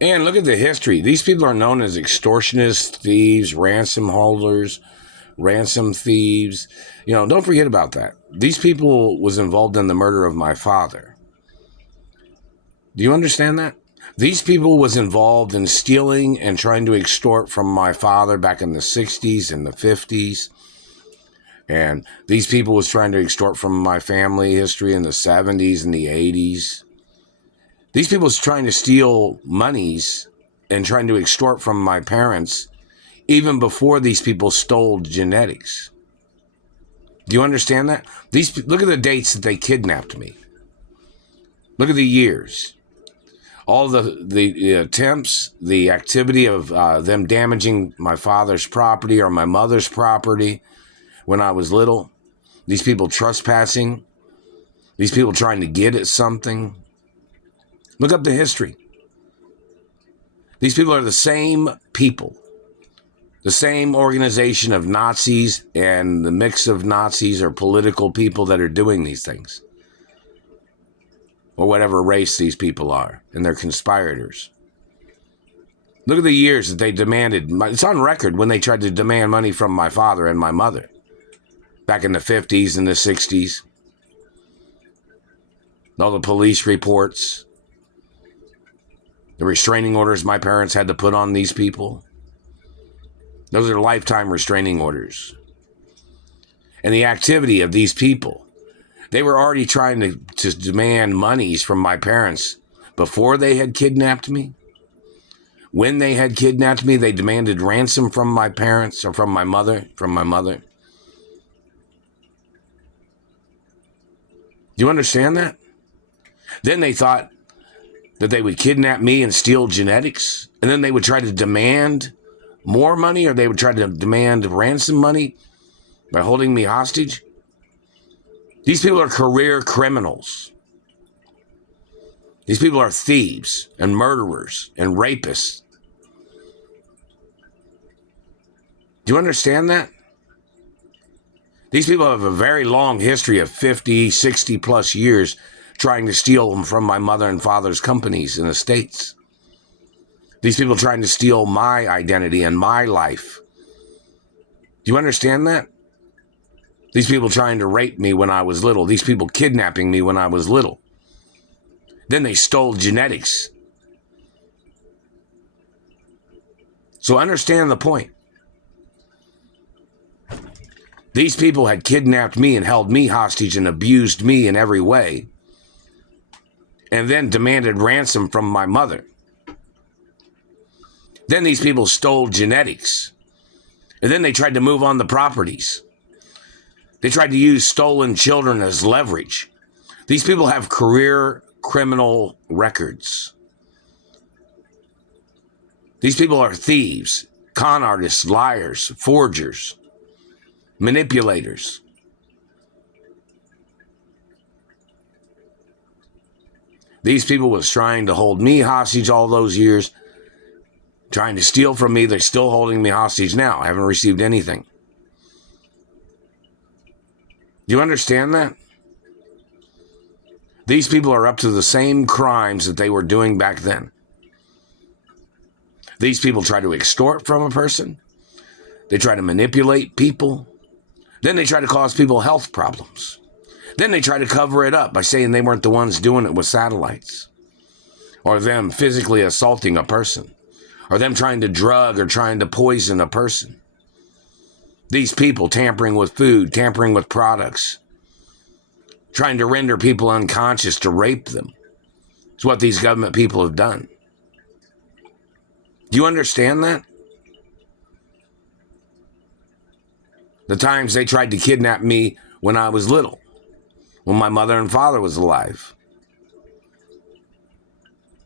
And look at the history. These people are known as extortionists, thieves, ransom holders, ransom thieves. Don't forget about that. These people was involved in the murder of my father. Do you understand that? These people was involved in stealing and trying to extort from my father back in the 60s and the 50s. And these people was trying to extort from my family history in the 70s and the 80s. These people was trying to steal monies and trying to extort from my parents even before these people stole genetics. Do you understand that? Look at the dates that they kidnapped me. Look at the years. All the attempts, the activity of them damaging my father's property or my mother's property when I was little. These people trespassing. These people trying to get at something. Look up the history. These people are the same people. The same organization of Nazis and the mix of Nazis or political people that are doing these things. Or whatever race these people are. And they're conspirators. Look at the years that they demanded. It's on record when they tried to demand money from my father and my mother. Back in the 50s and the 60s. All the police reports. The restraining orders my parents had to put on these people. Those are lifetime restraining orders. And the activity of these people. They were already trying to demand monies from my parents before they had kidnapped me. When they had kidnapped me, they demanded ransom from my parents or from my mother. Do you understand that? Then they thought that they would kidnap me and steal genetics. And then they would try to demand more money, or they would try to demand ransom money by holding me hostage. These people are career criminals. These people are thieves and murderers and rapists. Do you understand that? These people have a very long history of 50, 60 plus years trying to steal them from my mother and father's companies and estates. These people trying to steal my identity and my life. Do you understand that? These people trying to rape me when I was little. These people kidnapping me when I was little. Then they stole genetics. So understand the point. These people had kidnapped me and held me hostage and abused me in every way. And then demanded ransom from my mother. Then these people stole genetics. And then they tried to move on the properties. They tried to use stolen children as leverage. These people have career criminal records. These people are thieves, con artists, liars, forgers, manipulators. These people was trying to hold me hostage all those years, trying to steal from me. They're still holding me hostage now. I haven't received anything. Do you understand that? These people are up to the same crimes that they were doing back then. These people try to extort from a person. They try to manipulate people. Then they try to cause people health problems. Then they try to cover it up by saying they weren't the ones doing it with satellites. Or them physically assaulting a person. Or them trying to drug or trying to poison a person. These people tampering with food, tampering with products. Trying to render people unconscious to rape them. It's what these government people have done. Do you understand that? The times they tried to kidnap me when I was little. When my mother and father was alive.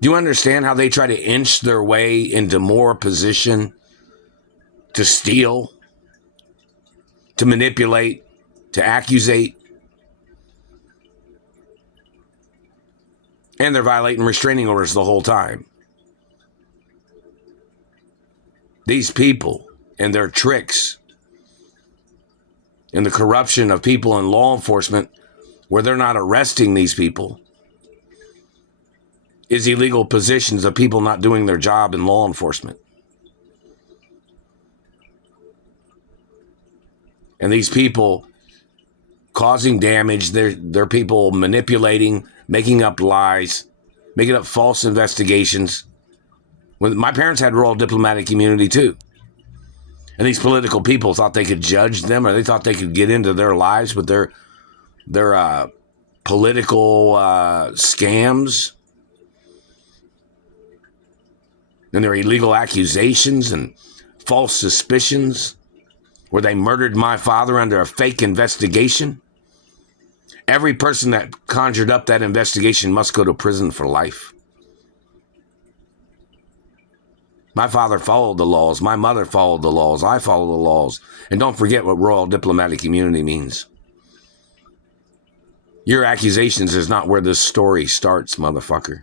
Do you understand how they try to inch their way into more position to steal, to manipulate, to accusate? And they're violating restraining orders the whole time. These people and their tricks and the corruption of people in law enforcement where they're not arresting these people is illegal positions of people not doing their job in law enforcement. And these people causing damage, they're people manipulating, making up lies, making up false investigations. When my parents had royal diplomatic immunity too. And these political people thought they could judge them, or they thought they could get into their lives with their political scams and their illegal accusations and false suspicions, where they murdered my father under a fake investigation. Every person that conjured up that investigation must go to prison for life. My father followed the laws. My mother followed the laws. I follow the laws. And don't forget what royal diplomatic immunity means. Your accusations is not where this story starts, motherfucker.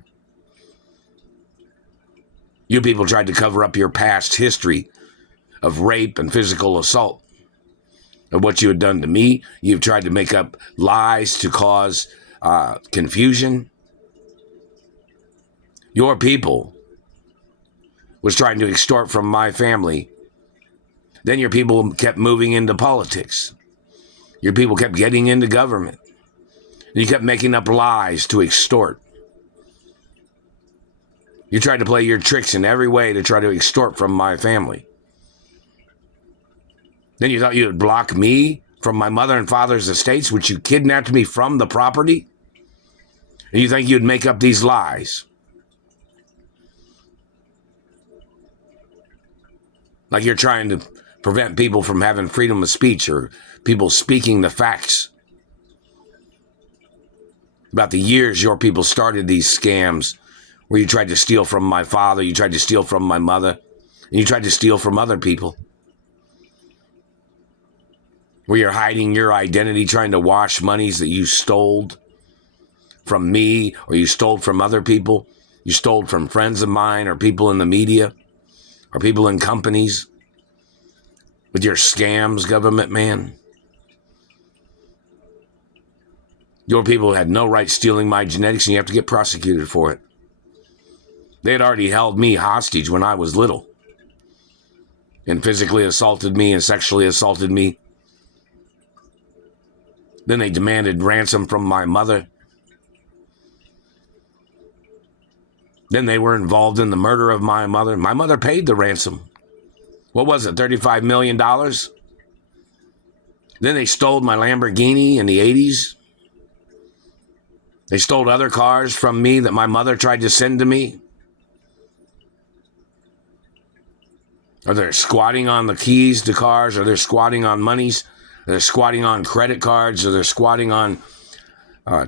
You people tried to cover up your past history of rape and physical assault, of what you had done to me. You've tried to make up lies to cause confusion. Your people was trying to extort from my family. Then your people kept moving into politics. Your people kept getting into government. You kept making up lies to extort. You tried to play your tricks in every way to try to extort from my family. Then you thought you would block me from my mother and father's estates, which you kidnapped me from the property? And you think you'd make up these lies? Like you're trying to prevent people from having freedom of speech or people speaking the facts about the years your people started these scams where you tried to steal from my father, you tried to steal from my mother, and you tried to steal from other people. Where you're hiding your identity, trying to wash monies that you stole from me or you stole from other people. You stole from friends of mine or people in the media or people in companies with your scams, government man. Your people had no right stealing my genetics, and you have to get prosecuted for it. They had already held me hostage when I was little and physically assaulted me and sexually assaulted me. Then they demanded ransom from my mother. Then they were involved in the murder of my mother. My mother paid the ransom. What was it, $35 million? Then they stole my Lamborghini in the 80s. They stole other cars from me that my mother tried to send to me. Or they're squatting on the keys to cars, or they're squatting on monies, or they're squatting on credit cards, or they're squatting on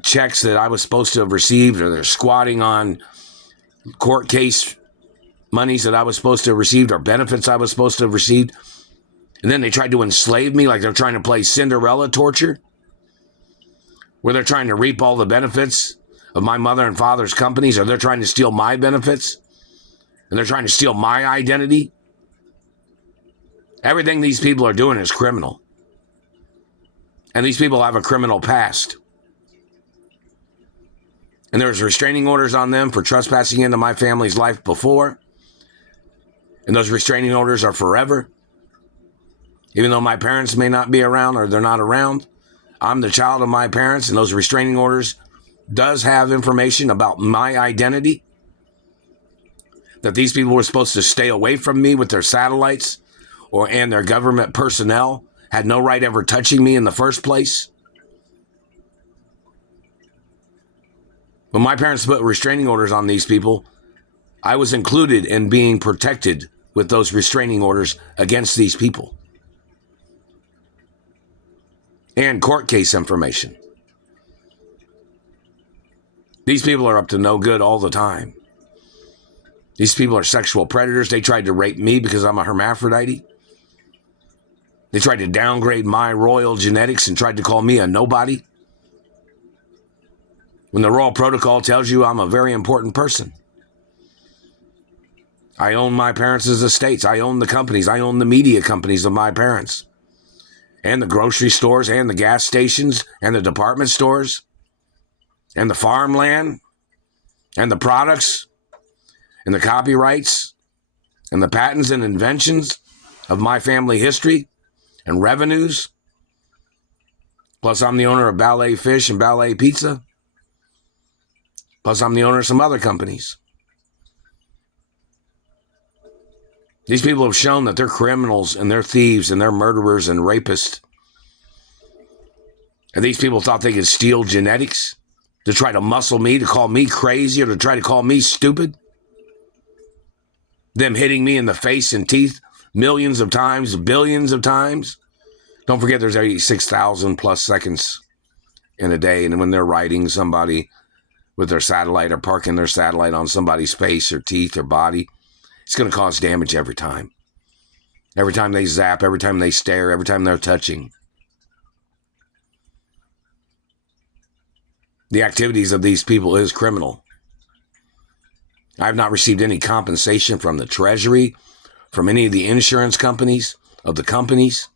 checks that I was supposed to have received, or they're squatting on court case monies that I was supposed to have received, or benefits I was supposed to have received. And then they tried to enslave me like they're trying to play Cinderella torture, where they're trying to reap all the benefits of my mother and father's companies, or they're trying to steal my benefits, and they're trying to steal my identity. Everything these people are doing is criminal. And these people have a criminal past. And there's restraining orders on them for trespassing into my family's life before. And those restraining orders are forever. Even though my parents may not be around or they're not around, I'm the child of my parents, and those restraining orders does have information about my identity. That these people were supposed to stay away from me with their satellites and their government personnel, had no right ever touching me in the first place. When my parents put restraining orders on these people, I was included in being protected with those restraining orders against these people. And court case information. These people are up to no good all the time. These people are sexual predators. They tried to rape me because I'm a hermaphrodite. They tried to downgrade my royal genetics and tried to call me a nobody. When the royal protocol tells you I'm a very important person. I own my parents' estates. I own the companies. I own the media companies of my parents. And the grocery stores and the gas stations and the department stores and the farmland And the products and the copyrights and the patents and inventions of my family history and revenues. Plus, I'm the owner of Ballet Fish and Ballet Pizza. Plus, I'm the owner of some other companies. These people have shown that they're criminals and they're thieves and they're murderers and rapists. And these people thought they could steal genetics to try to muscle me, to call me crazy, or to try to call me stupid. Them hitting me in the face and teeth millions of times, billions of times. Don't forget there's 86,000 plus seconds in a day. And when they're riding somebody with their satellite or parking their satellite on somebody's face or teeth or body, it's going to cause damage every time. Every time they zap, every time they stare, every time they're touching. The activities of these people is criminal. I have not received any compensation from the Treasury, from any of the insurance companies, of the companies,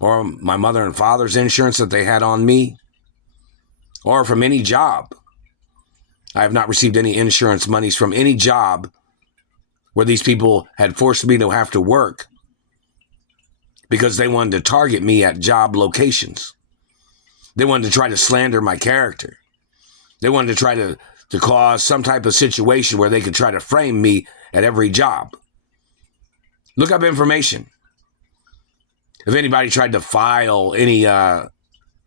or my mother and father's insurance that they had on me, or from any job. I have not received any insurance monies from any job where these people had forced me to have to work because they wanted to target me at job locations. They wanted to try to slander my character. They wanted to try to cause some type of situation where they could try to frame me at every job. Look up information. If anybody tried to file any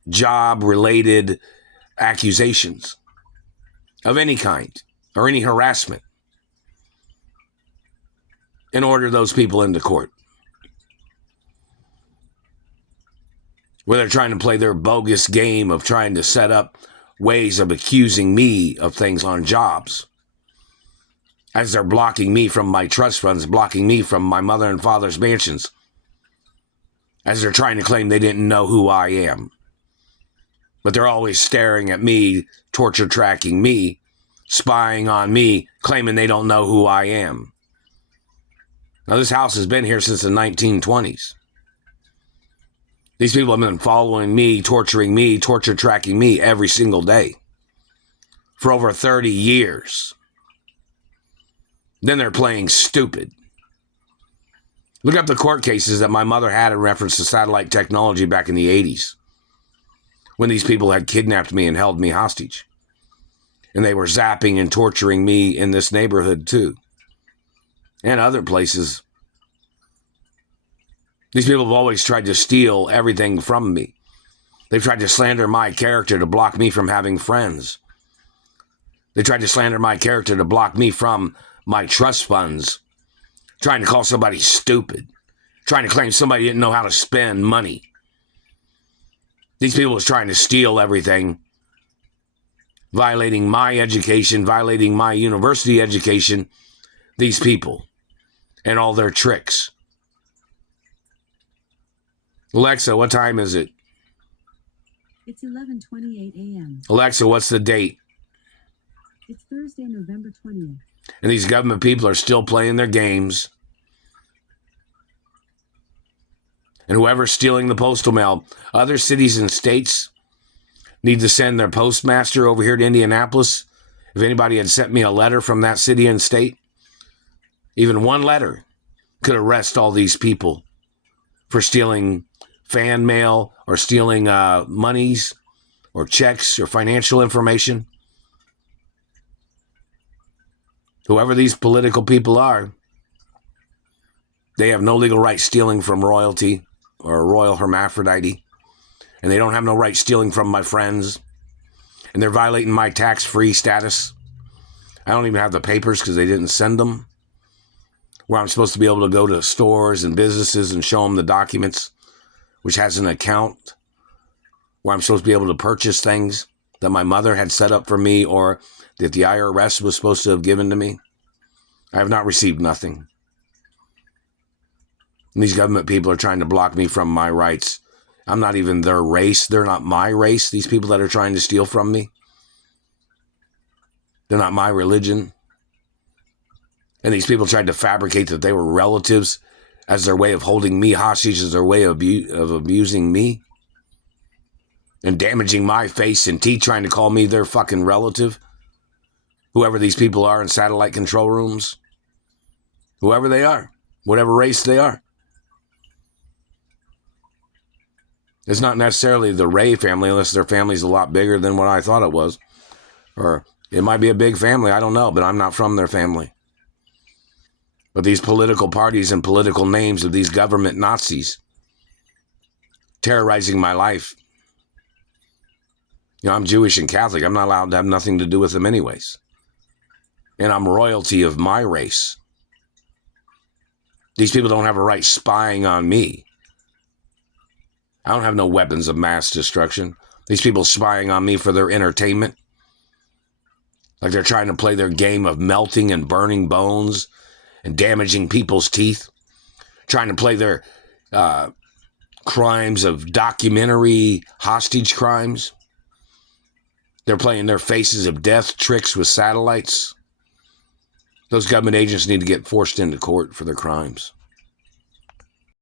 job-related accusations of any kind or any harassment, and order those people into court, where they're trying to play their bogus game of trying to set up ways of accusing me of things on jobs, as they're blocking me from my trust funds, blocking me from my mother and father's mansions, as they're trying to claim they didn't know who I am. But they're always staring at me, torture tracking me, spying on me, claiming they don't know who I am. Now, this house has been here since the 1920s. These people have been following me, torture tracking me every single day for over 30 years. Then they're playing stupid. Look up the court cases that my mother had in reference to satellite technology back in the 80s, when these people had kidnapped me and held me hostage. And they were zapping and torturing me in this neighborhood too, and other places. These people have always tried to steal everything from me. They've tried to slander my character to block me from having friends. They tried to slander my character to block me from my trust funds. Trying to call somebody stupid. Trying to claim somebody didn't know how to spend money. These people was trying to steal everything. Violating my education, violating my university education. These people and all their tricks. Alexa, what time is it? It's 11:28 a.m. Alexa, what's the date? It's Thursday, November 20th. And these government people are still playing their games. And whoever's stealing the postal mail, other cities and states need to send their postmaster over here to Indianapolis. If anybody had sent me a letter from that city and state, even one letter could arrest all these people for stealing fan mail or stealing monies or checks or financial information. Whoever these political people are, they have no legal right stealing from royalty or royal hermaphrodite. And they don't have no right stealing from my friends. And they're violating my tax-free status. I don't even have the papers because they didn't send them. Where I'm supposed to be able to go to stores and businesses and show them the documents, which has an account where I'm supposed to be able to purchase things that my mother had set up for me or that the IRS was supposed to have given to me. I have not received nothing. And these government people are trying to block me from my rights. I'm not even their race. They're not my race, these people that are trying to steal from me. They're not my religion. And these people tried to fabricate that they were relatives as their way of holding me hostage, as their way of abusing me and damaging my face and teeth, trying to call me their fucking relative, Whoever these people are in satellite control rooms, whoever they are, whatever race they are. It's not necessarily the Ray family unless their family's a lot bigger than what I thought it was. Or it might be a big family, I don't know, but I'm not from their family. But these political parties and political names of these government Nazis terrorizing my life. You know, I'm Jewish and Catholic. I'm not allowed to have nothing to do with them anyways. And I'm royalty of my race. These people don't have a right spying on me. I don't have no weapons of mass destruction. These people spying on me for their entertainment. Like they're trying to play their game of melting and burning bones and damaging people's teeth. Trying to play their crimes of documentary hostage crimes. They're playing their faces of death tricks with satellites. Those government agents need to get forced into court for their crimes.